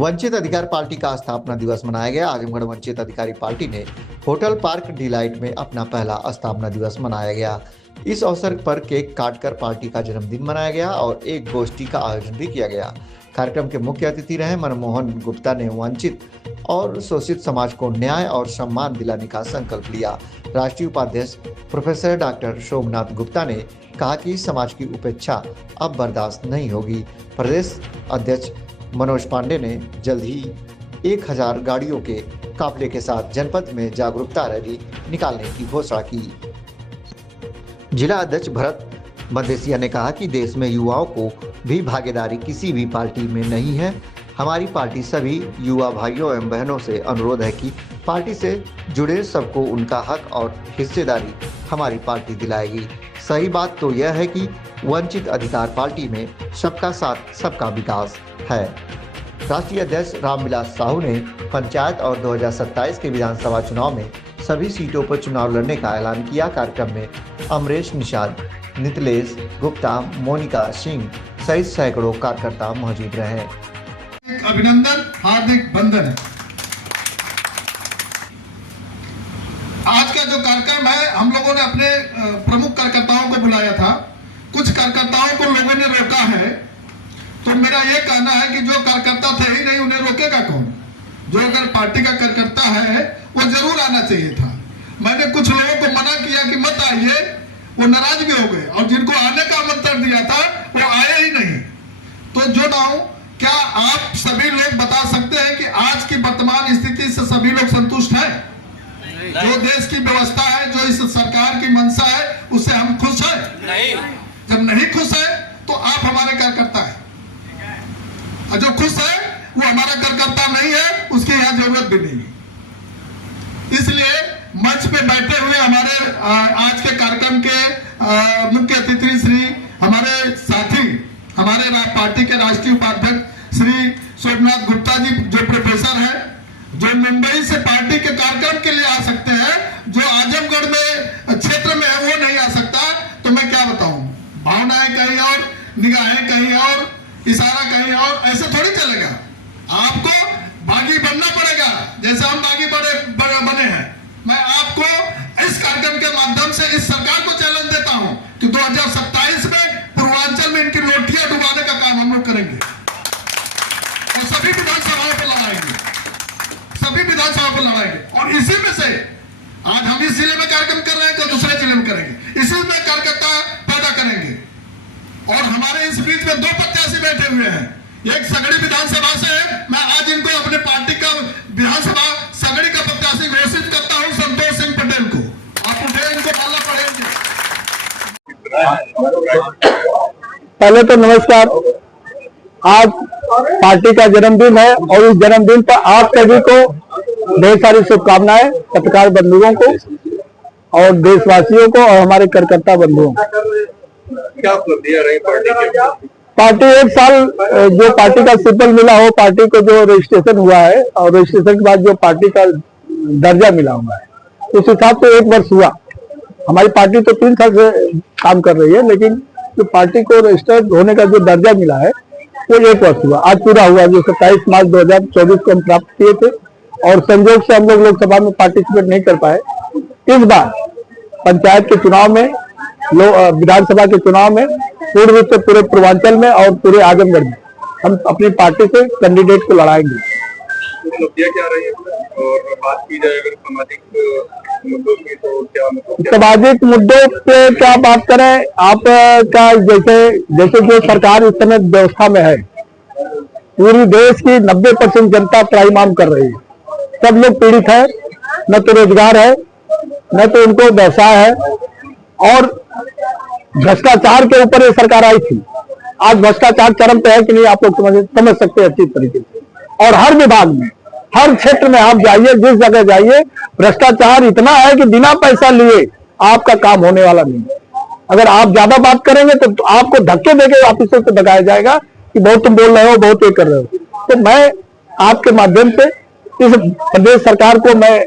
वंचित अधिकार पार्टी का स्थापना दिवस मनाया गया। आजमगढ़ वंचित अधिकारी पार्टी ने होटल पार्क डिलाइट में अपना पहला स्थापना दिवस मनाया गया। इस अवसर पर केक काटकर पार्टी का जन्मदिन मनाया गया और एक गोष्ठी का आयोजन भी किया गया। कार्यक्रम के मुख्य अतिथि रहे मनमोहन गुप्ता ने वंचित और शोषित समाज को न्याय और सम्मान दिलाने का संकल्प लिया। राष्ट्रीय उपाध्यक्ष प्रोफेसर डॉक्टर शोभनाथ गुप्ता ने कहा कि समाज की उपेक्षा अब बर्दाश्त नहीं होगी। प्रदेश अध्यक्ष मनोज पांडे ने जल्द ही 1000 गाड़ियों के काफिले के साथ जनपद में जागरूकता रैली निकालने की घोषणा की। जिला अध्यक्ष भरत मदेसिया ने कहा कि देश में युवाओं को भी भागीदारी किसी भी पार्टी में नहीं है। हमारी पार्टी सभी युवा भाइयों एवं बहनों से अनुरोध है कि पार्टी से जुड़े सबको उनका हक और हिस्सेदारी हमारी पार्टी दिलाएगी। सही बात तो यह है कि वंचित अधिकार पार्टी में सबका साथ सबका विकास है। राष्ट्रीय अध्यक्ष रामविलास साहू ने पंचायत और 2027 के विधानसभा चुनाव में सभी सीटों पर चुनाव लड़ने का ऐलान किया। कार्यक्रम में अमरेश निषाद, नितलेश गुप्ता, मोनिका सिंह सहित सैकड़ों कार्यकर्ता मौजूद रहे। अभिनंदन, हार्दिक बंधन। आज का जो कार्यक्रम है, हम लोगों ने अपने प्रमुख कार्यकर्ताओं को बुलाया था। कुछ कार्यकर्ताओं को लोगों ने रोका है, तो मेरा यह कहना है कि जो कार्यकर्ता थे ही नहीं, उन्हें रोकेगा कौन? जो अगर पार्टी का कार्यकर्ता है वो जरूर आना चाहिए था। मैंने कुछ लोगों को मना किया कि मत आइए, वो नाराज भी हो गए, और जिनको आने का आमंत्रण दिया था वो आए ही नहीं। तो जो नाउ, क्या आप सभी लोग बता सकते हैं कि आज की वर्तमान स्थिति से सभी लोग संतुष्ट हैं? जो देश की व्यवस्था है, जो इस सरकार की मंशा है, उससे हम खुश हैं? नहीं। जब नहीं खुश है तो आप हमारे कार्यकर्ता हैं, और जो खुश है वो हमारा कार्यकर्ता नहीं है, उसकी यहाँ जरूरत भी नहीं। इसलिए मंच पे बैठे हुए हमारे आज के कार्यक्रम के मुख्य अतिथि श्री हमारे साथी, हमारे पार्टी के राष्ट्रीय उपाध्यक्ष श्री शोभनाथ गुप्ता जी, जो प्रोफेसर है, जो मुंबई से पार्टी के कार्यक्रम के लिए आ सकते हैं, जो आजमगढ़ में क्षेत्र में है वो नहीं आ सकता, तो मैं क्या बताऊं? भावनाएं कहीं और, निगाहें कहीं और, इशारा कहीं और, ऐसे थोड़ी चलेगा। आपको बागी बनना पड़ेगा, जैसे हम बागी बने हैं। मैं आपको इस कार्यक्रम के माध्यम से इस सरकार को चैलेंज देता हूं कि 2027 में पूर्वांचल में इनकी लोटियां डुबाने का काम हम लोग करेंगे, और सभी विधानसभाओं पर लड़ाएंगे, सभी विधानसभाओं पर लड़ाएंगे। और इसी में से आज हम इस जिले में कार्यक्रम कर रहे हैं, तो दूसरे जिले में करेंगे, इसी में कार्यकर्ता पैदा करेंगे। और हमारे इस बीच में 2 प्रत्याशी बैठे हुए हैं, एक सगड़ी विधानसभा से है। मैं आज इनको अपने पार्टी का विधानसभा सगड़ी का प्रत्याशी घोषित करता हूं, संतोष सिंह पटेल को। आप उठे, इनको डालना पड़ेगा। पहले तो नमस्कार। आज पार्टी का जन्मदिन है और इस जन्मदिन पर आप सभी को ढेर सारी शुभकामनाएं, पत्रकार बंधुओं को और देशवासियों को और हमारे कार्यकर्ता बंधुओं को। क्या उपलब्धियां रही पार्टी की? पार्टी 1 साल जो पार्टी का सिंबल मिला हो, पार्टी को जो रजिस्ट्रेशन हुआ है और रजिस्ट्रेशन के बाद जो पार्टी का दर्जा मिला हुआ है, उस हिसाब से 1 वर्ष हुआ। हमारी पार्टी तो 3 साल से काम कर रही है, लेकिन जो पार्टी को रजिस्टर्ड होने का जो दर्जा मिला है वो 1 वर्ष हुआ, आज पूरा हुआ। जो 27 मार्च 2024 को हम प्राप्त किए थे, और संयोग से हम लोग लोकसभा में पार्टिसिपेट नहीं कर पाए। इस बार पंचायत के चुनाव में, विधानसभा के चुनाव में पूर्ण रूप से पूरे पूर्वांचल में और पूरे आजमगढ़ में हम अपनी पार्टी से कैंडिडेट को लड़ाएंगे। उपलब्धियां क्या रही है? और बात की जाए अगर सामाजिक मुद्दों की, तो क्या मतलब सामाजिक मुद्दों पे क्या बात करें? आप का जैसे जो सरकार इस समय व्यवस्था में है, पूरी देश की 90% जनता त्राहिमाम कर रही है। सब लोग पीड़ित है, न तो रोजगार है, न तो उनको व्यवसाय है, और भ्रष्टाचार के ऊपर ये सरकार आई थी। आज भ्रष्टाचार चरम पे है कि नहीं, आप लोग समझ सकते हैं अच्छी तरीके से। और हर विभाग में, हर क्षेत्र में आप जाइए, जिस जगह जाइए, भ्रष्टाचार इतना है कि बिना पैसा लिए आपका काम होने वाला नहीं। अगर आप ज्यादा बात करेंगे तो आपको धक्के देके ऑफिसर से भगाया जाएगा कि बहुत तुम बोल रहे हो, बहुत ये कर रहे हो। तो मैं आपके माध्यम से इस प्रदेश सरकार को मैं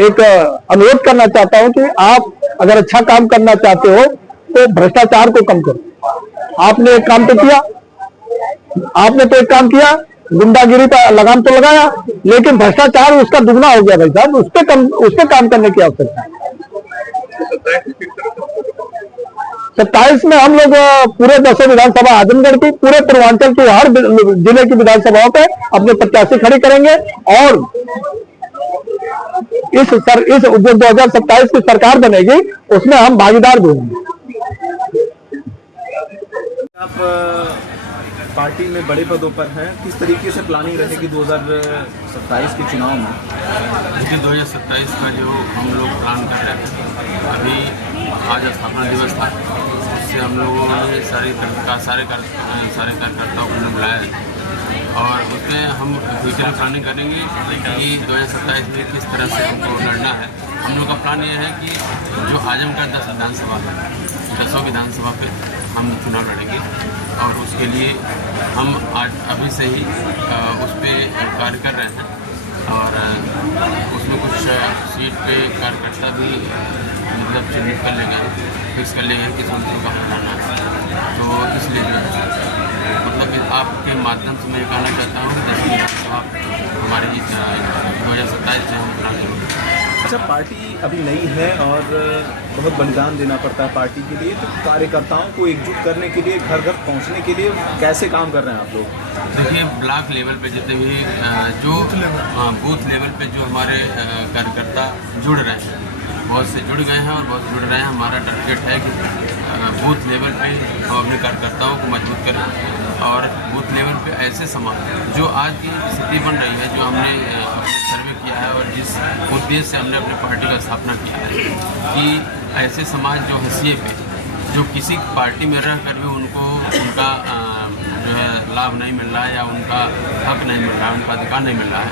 एक अनुरोध करना चाहता हूं कि आप अगर अच्छा काम करना चाहते हो तो भ्रष्टाचार को कम करो। आपने एक काम तो किया, गुंडागिरी पर लगाम तो लगाया, लेकिन भ्रष्टाचार उसका दुगना हो गया भाई साहब। उस पे काम करने की आवश्यकता है। 27 में हम लोग पूरे 10 विधानसभा आजमगढ़ की, पूरे पूर्वांचल की हर जिले की विधानसभाओं पे अपने प्रत्याशी खड़े करेंगे और इस जो 2027 की सरकार बनेगी उसमें हम भागीदार भी होंगे। आप पार्टी में बड़े पदों पर हैं, किस तरीके से प्लानिंग रहेगी 2027 के चुनाव में? देखिए 2027 का जो हम लोग प्लान कर रहे हैं, अभी आज स्थापना दिवस था, उससे हम लोगों ने सारे कार्यकर्ताओं को बुलाया है और उसमें हम फ्यूचर प्लानिंग करेंगे कि 2027 में किस तरह से हमको लड़ना है। हम लोग का प्लान ये है कि जो आजमगढ़ 10 विधानसभा है, 10 विधानसभा पे हम चुनाव लड़ेंगे और उसके लिए हम आज अभी से ही उस पर कार्य कर रहे हैं और उसमें कुछ सीट पे कार्यकर्ता भी मतलब चिन्हित कर लेंगे, फिक्स कर लेंगे किस मंत्री का बनाना है। तो इसलिए जो है मतलब आपके माध्यम से मैं ये कहना चाहता हूँ कि 10 विधानसभा हमारी 2027 से हम प्लान करेंगे। अच्छा, पार्टी अभी नई है और बहुत बलिदान देना पड़ता है पार्टी के लिए, तो कार्यकर्ताओं को एकजुट करने के लिए, घर घर पहुंचने के लिए कैसे काम कर रहे हैं आप लोग? देखिए ब्लॉक लेवल पे जितने भी जो बूथ लेवल पे जो हमारे कार्यकर्ता जुड़ रहे हैं, बहुत से जुड़ गए हैं और बहुत जुड़ रहे हैं। हमारा टारगेट है कि बूथ लेवल पे हम अपने कार्यकर्ताओं को मजबूत करें और बूथ लेवल पे ऐसे समाज जो आज की स्थिति बन रही है, जो हमने अपने सर्वे किया है और जिस उद्देश्य से हमने अपनी पार्टी का स्थापना किया है कि ऐसे समाज जो हंसिए पे, जो किसी पार्टी में रह कर भी उनको उनका जो है लाभ नहीं मिल रहा है या उनका हक नहीं मिल रहा है, उनका अधिकार नहीं मिल रहा है,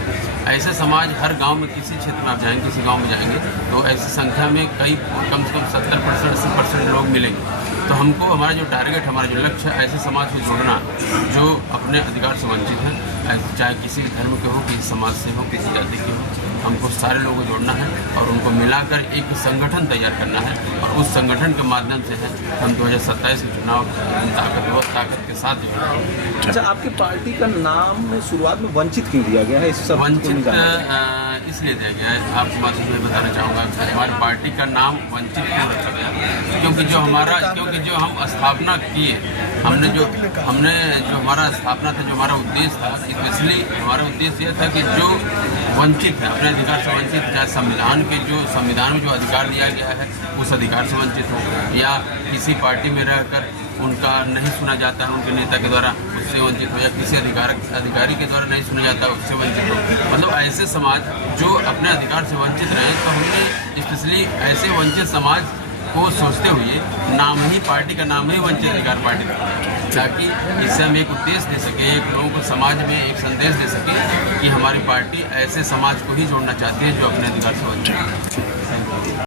ऐसे समाज हर गांव में, किसी क्षेत्र में आप जाएंगे, किसी गांव में जाएंगे तो ऐसी संख्या में कम से कम 70% 80% लोग मिलेंगे। तो हमको हमारा जो टारगेट, हमारा जो लक्ष्य है, ऐसे समाज को जोड़ना जो अपने अधिकार से वंचित हैं, चाहे किसी भी धर्म के हो, किसी समाज से हो, किसी जाति के हो, हमको सारे लोगों को जोड़ना है और उनको मिलाकर एक संगठन तैयार करना है और उस संगठन के माध्यम से है हम 2027 के चुनाव ताकत के साथ जोड़ेंगे। अच्छा, आपकी पार्टी का नाम शुरुआत में वंचित क्यों दिया गया है? इस सब वंचित इसलिए दिया गया है, आपको बात मैं बताना चाहूँगा, हमारी पार्टी का नाम वंचित क्यों रखा गया? क्योंकि जो हम स्थापना किए, हमने जो हमारा स्थापना था, जो हमारा उद्देश्य था, इसलिए हमारा उद्देश्य यह था कि जो वंचित है, अपने अधिकार से वंचित, चाहे संविधान में जो अधिकार दिया गया है उस अधिकार से वंचित हो या किसी पार्टी में रहकर उनका नहीं सुना जाता है, उनके नेता के द्वारा उससे वंचित हो या किसी अधिकारी के द्वारा नहीं सुना जाता उससे वंचित हो, मतलब ऐसे समाज जो अपने अधिकार से वंचित रहे। तो हमने स्पेशली ऐसे वंचित समाज को सोचते हुए पार्टी का नाम ही वंचित अधिकार पार्टी रखा है, ताकि इससे हम एक उद्देश्य दे सके, एक लोगों को समाज में एक संदेश दे सके कि हमारी पार्टी ऐसे समाज को ही जोड़ना चाहती है जो अपने अधिकार से वंचित है।